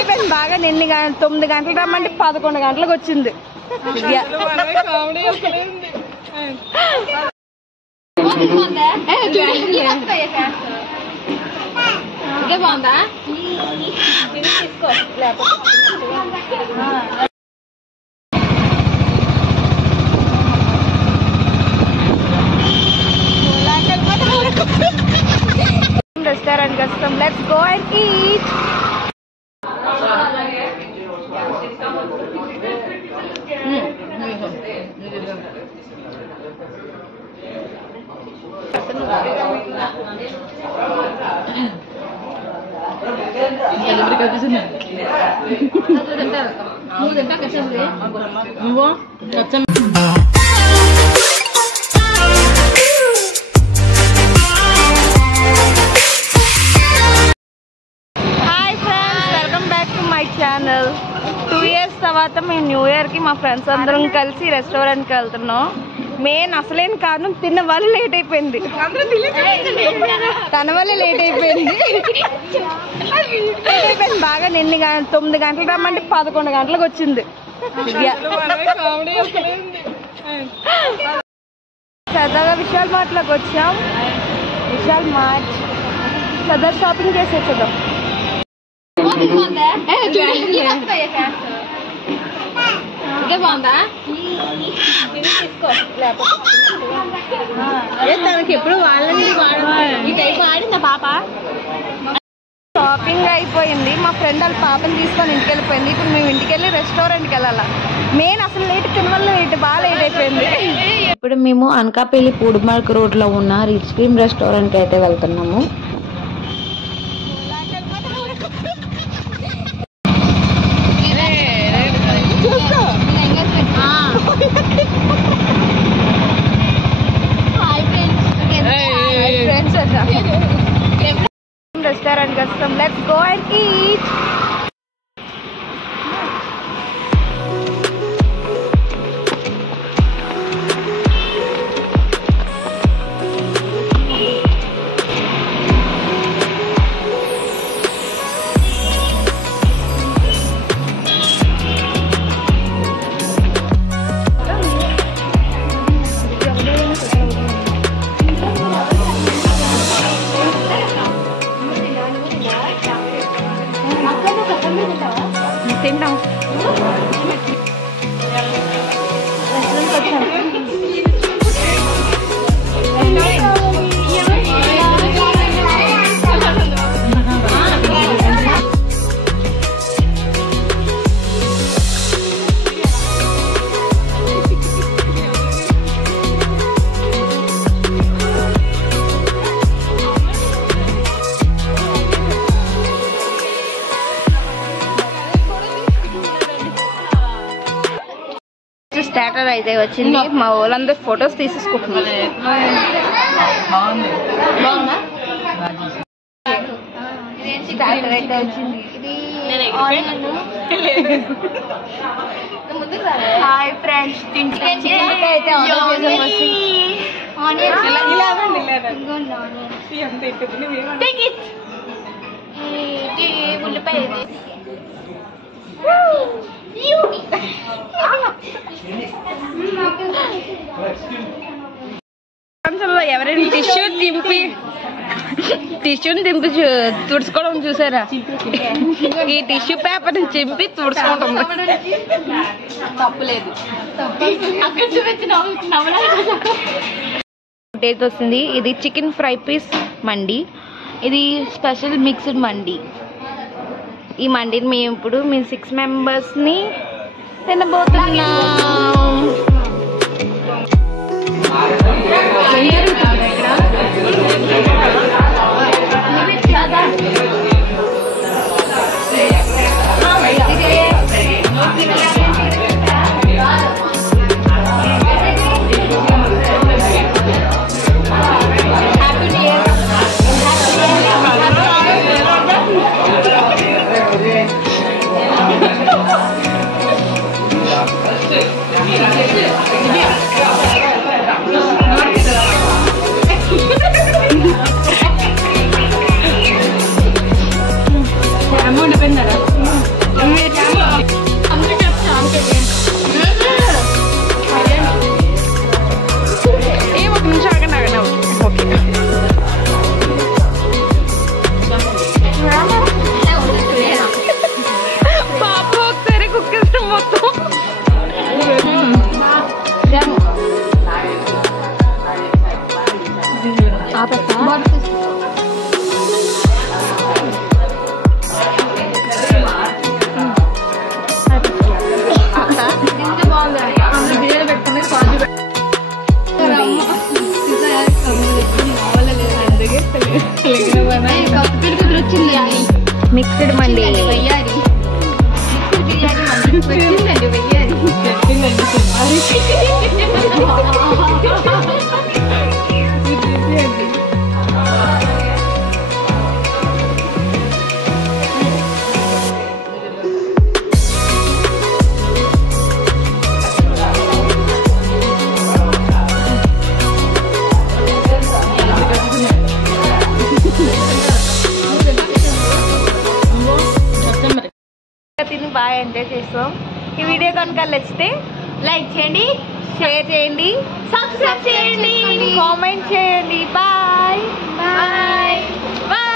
అయిపోయింది బాగా. నిన్న 9 గంటలు రమ్మంటే 11 గంటలకు వచ్చింది. బాగుందా? రెస్టారెంట్ కి వస్తాం. Let's go and eat. Channel 2 years తర్వాత మేము న్యూ ఇయర్ కి మా ఫ్రెండ్స్ అందరం కలిసి రెస్టారెంట్ కి వెళ్తున్నాం. మెయిన్ అసలేని కారణం తిన్న వల్ల లేట్ అయిపోయింది. తన వల్ల లేట్ అయిపోయింది బాగా. నిన్న 9 గంటలు రమ్మంటే 11 గంటలకు వచ్చింది. సరదాగా విశాల్ మార్ట్ లోకి వచ్చాం. విశాల్ మార్ట్ సదర్ షాపింగ్ చేసి వచ్చేద్దాం. బాగుందా? తనకి ఎప్పుడు వాళ్ళని వాడిందా పాప? షాపింగ్ అయిపోయింది. మా ఫ్రెండ్ వాళ్ళ పాపని తీసుకొని ఇంటికి వెళ్ళిపోయింది. ఇప్పుడు మేము ఇంటికి వెళ్ళి రెస్టారెంట్కి వెళ్ళాలా. మెయిన్ అసలు లేట్ తినవల్ల లేట్ బాగా లేట్ అయిపోయింది. ఇప్పుడు మేము అనకాపల్లి పూడిమార్క్ రోడ్ లో ఉన్న రిచ్ క్రీమ్ రెస్టారెంట్ కి అయితే వెళ్తున్నాము. రెస్టారెంట్ కి వస్తాం. Let's go and eat. తింటాం. స్టార్టర్ అయితే వచ్చింది. మా వాళ్ళందరూ ఫొటోస్ తీసేసుకుంటున్నారు. స్టార్టర్ అయితే వచ్చింది. హాయ్ ఫ్రెండ్స్, అయితే ఉల్లిపాయ ఎవరైనా టిష్యూని దింపి తుడుచుకోవడం చూసారా? ఈ టిష్యూ పేపర్ ని చింపి తుడుచుకోవడం తప్పులేదు. టేస్ట్ వస్తుంది. ఇది చికెన్ ఫ్రై పీస్ మండి. ఇది స్పెషల్ మిక్స్డ్ మండి. ఈ మండిని మేము ఇప్పుడు 6 members ని తినబోతున్నాం. మిక్స్డ్ మండి. తిని బాగా ఎంజాయ్ చేస్తాం. ఈ వీడియో కనుక నచ్చితే లైక్ చేయండి, షేర్ చేయండి, సబ్స్క్రైబ్ చేయండి, కామెంట్ చేయండి. Bye bye. బాయ్.